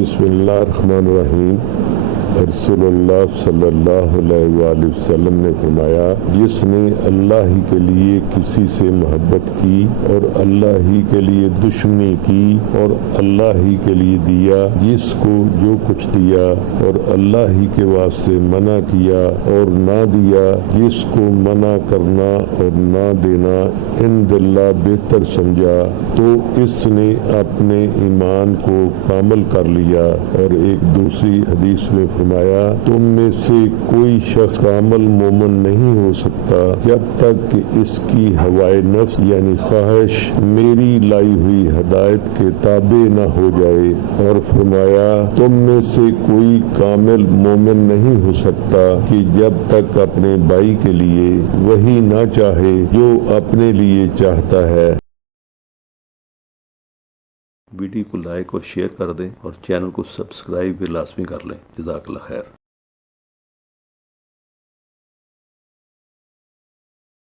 बिस्मिल्लाहिर्रहमानिर्रहीम। रसूल अल्लाह सल्लल्लाहु अलैहि वआलैहि वसल्लम ने फरमाया, जिसने अल्लाह ही के लिए किसी से मोहब्बत की और अल्लाह ही के लिए दुश्मनी की और अल्लाह ही के लिए दिया, जिसको जो कुछ दिया और अल्लाह ही के वास्ते मना किया और ना दिया, जिसको मना करना और ना देना इंदल्लाह बेहतर समझा, तो इसने अपने ईमान को कामल कर लिया। और एक दूसरी हदीस में फरमाया, तुम में से कोई शख्स कामल मोमिन नहीं हो सकता जब तक कि इसकी हवाए नफ्स यानी ख्वाहिश मेरी लाई हुई हदायत के ताबे न हो जाए। और फरमाया, तुम में से कोई कामिल मोमिन नहीं हो सकता कि जब तक अपने भाई के लिए वही ना चाहे जो अपने लिए चाहता है। वीडियो को लाइक और शेयर कर दें और चैनल को सब्सक्राइब भी लाजमी कर लें। जज़ाकल्लाह खैर।